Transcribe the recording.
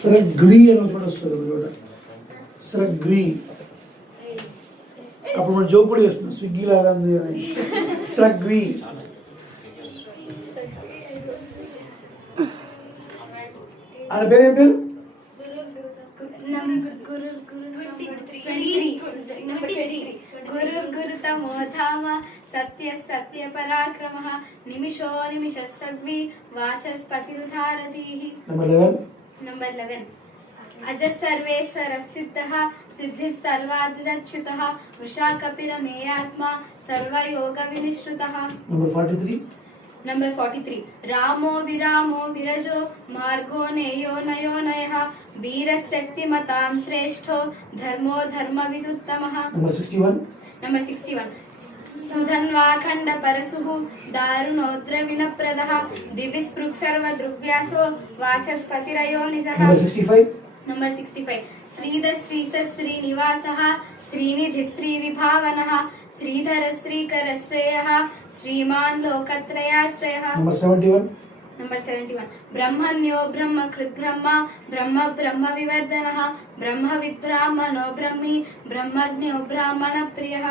స్రగ్వి అని ఒకటి వస్తుంది కూడా, స్రగ్వి. అప్పుడు మనం జోక్ కూడా చేస్తున్నాం, స్విగ్గీ లాగా ఉంది అని. స్రగ్వి. ఆయన పేరు ఏం పేరు? గురుర్గురుతమోధామ సత్య సత్య పరాక్రమః నిమిషో నిమిష స్రగ్వి వాచస్పతిరుధారతీః. నంబర్ 11 అజ సర్వేశ్వర సిద్ధః సిద్ధి సర్వాధిరచ్యుతః వృషా కపిరమేయాత్మ సర్వయోగ వినిశ్రుతః. నంబర్ 43 రామో విరామో విరజో మార్గో నేయో నయో నయః వీరశక్తిమతాం శ్రేష్ఠో ధర్మో ధర్మ విదుత్తమః. నంబర్ 61 సుధన్వాఖండ పరశుః దారుణోద్రవిణప్రదః దివిస్పృక్ సర్వ దృగ్వ్యాసో వాచస్పతిరయో నిజః. నంబర్ 65 శ్రీధ శ్రీస శ్రీనివాసః శ్రీనిధి శ్రీ విభావనః శ్రీధర శ్రీకర శ్రేయః శ్రీమాన్ లోకత్రయాశ్రయః. నంబర్ 71 బ్రహ్మణ్యో బ్రహ్మ కృత్ బ్రహ్మ బ్రహ్మ బ్రహ్మ వివర్ధనః బ్రహ్మ విద్బ్రాహ్మణో బ్రహ్మి బ్రహ్మజ్ఞో బ్రాహ్మణ ప్రియః.